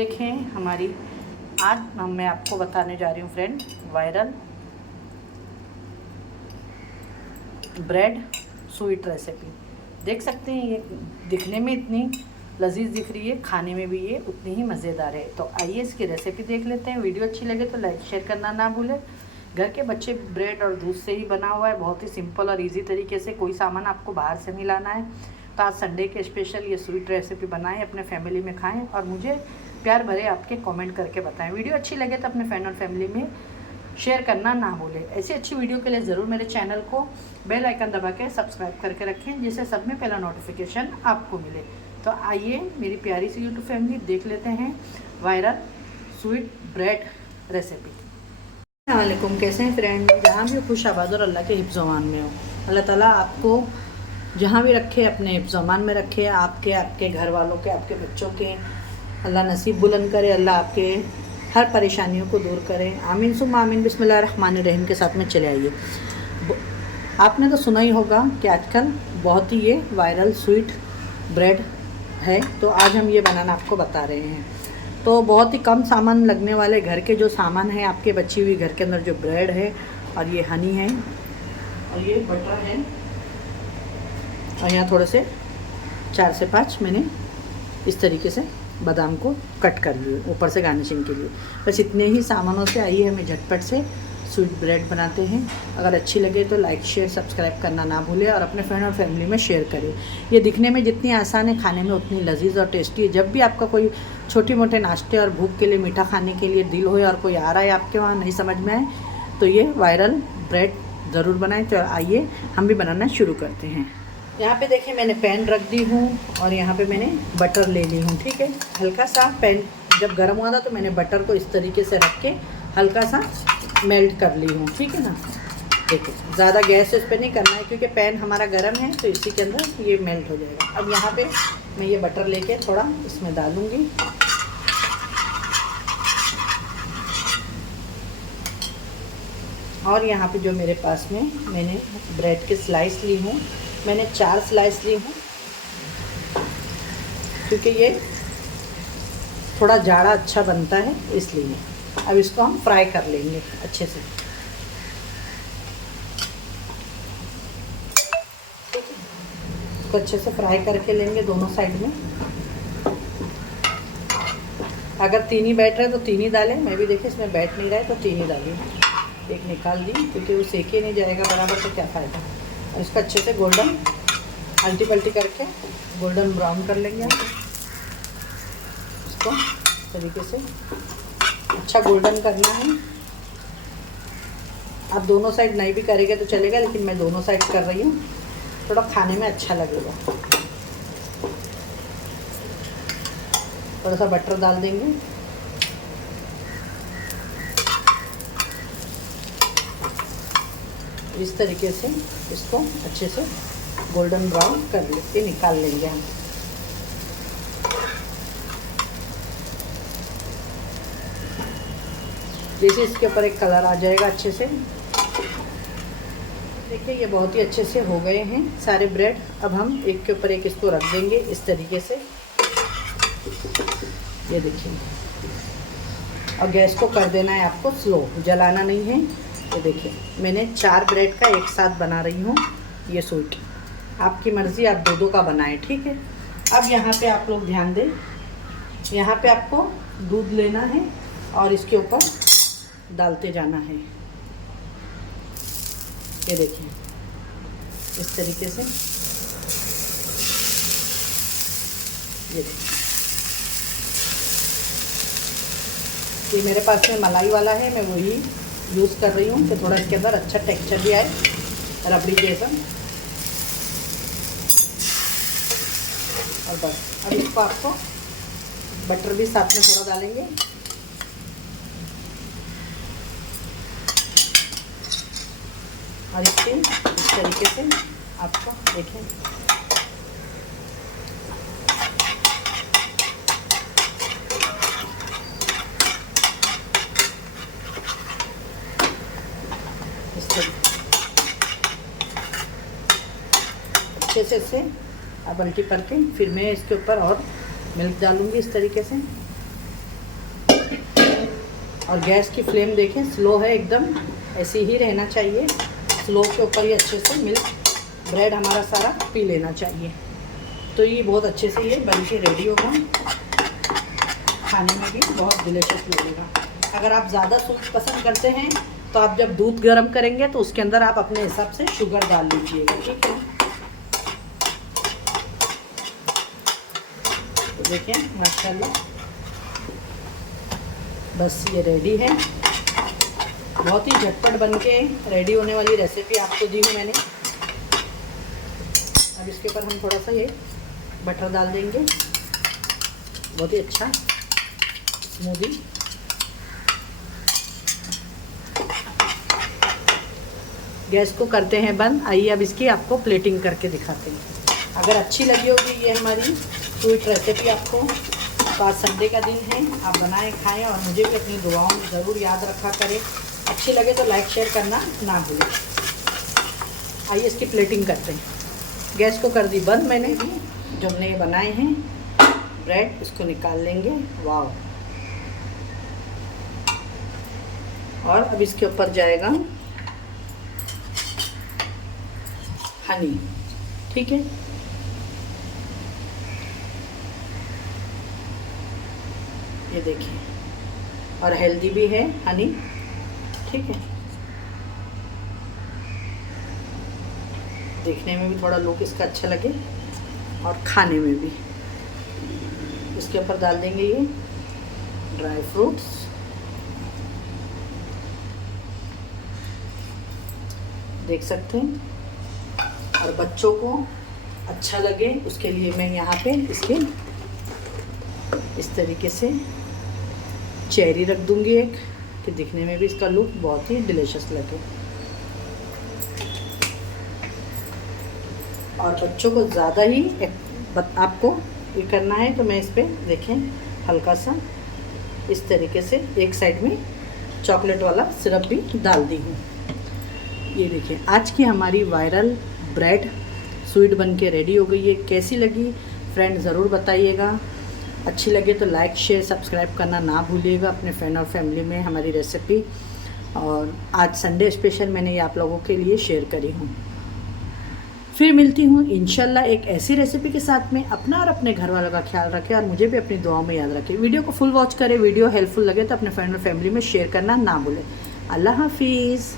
देखें हमारी आज मैं आपको बताने जा रही हूँ friend, viral bread sweet recipe. देख सकते हैं ये दिखने में इतनी लजीज दिख रही है, खाने में भी ये उतनी ही मज़ेदार है। तो आइए इसकी रेसिपी देख लेते हैं। वीडियो अच्छी लगे तो लाइक शेयर करना ना भूलें। घर के बच्चे ब्रेड और दूध से ही बना हुआ है, बहुत ही सिंपल और इजी तरीके से, कोई सामान आपको बाहर से नहीं लाना है। तो आज संडे के स्पेशल ये स्वीट रेसिपी बनाएं, अपने फैमिली में खाएं और मुझे प्यार भरे आपके कमेंट करके बताएं। वीडियो अच्छी लगे तो अपने फ्रेंड और फैमिली में शेयर करना ना भूलें। ऐसी अच्छी वीडियो के लिए ज़रूर मेरे चैनल को बेल आइकन दबा के सब्सक्राइब करके रखें, जिससे सब में पहला नोटिफिकेशन आपको मिले। तो आइए मेरी प्यारी सी यूट्यूब फैमिली देख लेते हैं वायरल स्वीट ब्रेड रेसिपी। अस्सलामुअलैकुम, कैसे हैं फ्रेंड? जहाँ भी खुश आबाद और अल्लाह के हिफ्ज़-ओ-अमान में हो। अल्लाह ताला आपको जहाँ भी रखे अपने हिफ्ज़-ओ-अमान में रखे, आपके घर वालों के, आपके बच्चों के अल्लाह नसीब बुलंद करे, अल्लाह आपके हर परेशानियों को दूर करे। आमीन सुम्मा आमीन। बिस्मिल्लाहिर्रहमानिर्रहीम के साथ में चले आइए। आपने तो सुना ही होगा कि आजकल बहुत ही ये वायरल स्वीट ब्रेड है, तो आज हम ये बनाना आपको बता रहे हैं। तो बहुत ही कम सामान लगने वाले घर के जो सामान है, आपके बची हुई घर के अंदर जो ब्रेड है, और ये हनी है, और ये बटर है, और यहाँ थोड़े से 4 से 5 मैंने इस तरीके से बादाम को कट कर लिए ऊपर से गार्निशिंग के लिए। बस इतने ही सामानों से आइए हमें झटपट से स्वीट ब्रेड बनाते हैं। अगर अच्छी लगे तो लाइक शेयर सब्सक्राइब करना ना भूलें और अपने फ्रेंड और फैमिली में शेयर करें। ये दिखने में जितनी आसान है, खाने में उतनी लजीज और टेस्टी है। जब भी आपका कोई छोटे मोटे नाश्ते और भूख के लिए, मीठा खाने के लिए दिल हो और कोई आ रहा है आपके वहाँ नहीं समझ में आए, तो ये वायरल ब्रेड ज़रूर बनाएं। तो आइए हम भी बनाना शुरू करते हैं। यहाँ पे देखिए मैंने पैन रख दी हूँ और यहाँ पे मैंने बटर ले ली हूँ। ठीक है, हल्का सा पैन जब गर्म हुआ था तो मैंने बटर को इस तरीके से रख के हल्का सा मेल्ट कर ली हूँ। ठीक है ना, देखिए ज़्यादा गैस इस पर नहीं करना है क्योंकि पैन हमारा गर्म है, तो इसी के अंदर ये मेल्ट हो जाएगा। अब यहाँ पे मैं ये बटर लेके थोड़ा इसमें डालूँगी, और यहाँ पे जो मेरे पास में मैंने ब्रेड के स्लाइस ली हूँ, मैंने 4 स्लाइस ली हूँ क्योंकि ये थोड़ा जाड़ा अच्छा बनता है इसलिए। अब इसको हम फ्राई कर लेंगे अच्छे से। इसको अच्छे से फ्राई करके लेंगे दोनों साइड में। अगर 3 ही बैठ रहा है तो 3 ही डालें। मैं भी देखिए इसमें बैठ नहीं रहा है तो 3 ही डाली, एक निकाल दी क्योंकि वो सेके नहीं जाएगा बराबर, तो क्या फ़ायदा। और इसको अच्छे से गोल्डन अल्टी पल्टी करके गोल्डन ब्राउन कर लेंगे। इसको तरीके से अच्छा गोल्डन करना है। आप दोनों साइड नहीं भी करेंगे तो चलेगा, लेकिन मैं दोनों साइड कर रही हूँ, थोड़ा खाने में अच्छा लगेगा। थोड़ा सा बटर डाल देंगे, इस तरीके से इसको अच्छे से गोल्डन ब्राउन कर लेके निकाल लेंगे हम। जैसे इसके ऊपर एक कलर आ जाएगा अच्छे से। देखिए ये बहुत ही अच्छे से हो गए हैं सारे ब्रेड। अब हम एक के ऊपर एक इसको रख देंगे इस तरीके से, ये देखिए। और गैस को कर देना है आपको स्लो, जलाना नहीं है। ये देखिए मैंने 4 ब्रेड का एक साथ बना रही हूँ ये स्वीट। आपकी मर्ज़ी, आप 2-2 का बनाएं। ठीक है, अब यहाँ पे आप लोग ध्यान दें, यहाँ पे आपको दूध लेना है और इसके ऊपर डालते जाना है। ये देखिए इस तरीके से, ये देखिए। ये मेरे पास में मलाई वाला है, मैं वही यूज़ कर रही हूँ कि थोड़ा इसके अंदर अच्छा टेक्सचर भी आए, रबड़ी जैसा। और बस अब इसको आपको बटर भी साथ में थोड़ा डालेंगे। और इसके इस तरीके से आपको देखें अच्छे से इसे अब पलटी करके फिर मैं इसके ऊपर और मिल्क डालूंगी इस तरीके से। और गैस की फ्लेम देखें स्लो है एकदम, ऐसे ही रहना चाहिए। स्लो के ऊपर ही अच्छे से मिल्क ब्रेड हमारा सारा पी लेना चाहिए। तो ये बहुत अच्छे से ये बन के रेडी होगा, खाने में भी बहुत डिलीशियस लगेगा। अगर आप ज़्यादा स्वीट पसंद करते हैं तो आप जब दूध गर्म करेंगे तो उसके अंदर आप अपने हिसाब से शुगर डाल लीजिएगा, ठीक है। तो देखिए माशाल्लाह बस ये रेडी है। बहुत ही झटपट बन के रेडी होने वाली रेसिपी आपको दी हूँ मैंने। अब इसके ऊपर हम थोड़ा सा ये बटर डाल देंगे, बहुत ही अच्छा स्मूदी। गैस को करते हैं बंद। आइए अब इसकी आपको प्लेटिंग करके दिखाते हैं। अगर अच्छी लगी होगी ये हमारी स्वीट रेसिपी आपको, तो आज संडे का दिन है, आप बनाएं खाएं और मुझे भी अपनी दुआओं में ज़रूर याद रखा करें। अच्छी लगे तो लाइक शेयर करना ना भूलें। आइए इसकी प्लेटिंग करते हैं। गैस को कर दी बंद मैंने भी। जो हमने ये बनाए हैं ब्रेड, इसको निकाल लेंगे। वाह! और अब इसके ऊपर जाएगा हनी, ठीक है। ये देखिए, और हेल्दी भी है हनी, ठीक है। देखने में भी थोड़ा लुक इसका अच्छा लगे और खाने में भी। इसके ऊपर डाल देंगे ये ड्राई फ्रूट्स, देख सकते हैं। और बच्चों को अच्छा लगे उसके लिए मैं यहाँ पे इसके इस तरीके से चेरी रख दूँगी एक, कि दिखने में भी इसका लुक बहुत ही डिलीशियस लगे। और बच्चों को ज़्यादा ही आपको ये करना है तो मैं इस पर देखें हल्का सा इस तरीके से एक साइड में चॉकलेट वाला सिरप भी डाल दी हूँ। ये देखिए आज की हमारी वायरल ब्रेड स्वीट बन के रेडी हो गई है। कैसी लगी फ्रेंड ज़रूर बताइएगा। अच्छी लगे तो लाइक शेयर सब्सक्राइब करना ना भूलिएगा अपने फ्रेंड और फैमिली में हमारी रेसिपी। और आज संडे स्पेशल मैंने ये आप लोगों के लिए शेयर करी हूँ। फिर मिलती हूँ इंशाल्लाह एक ऐसी रेसिपी के साथ में। अपना और अपने घर वालों का ख्याल रखें और मुझे भी अपनी दुआओं में याद रखें। वीडियो को फुल वॉच करें। वीडियो हेल्पफुल लगे तो अपने फ्रेंड और फैमिली में शेयर करना ना भूलें। अल्लाह हाफिज़।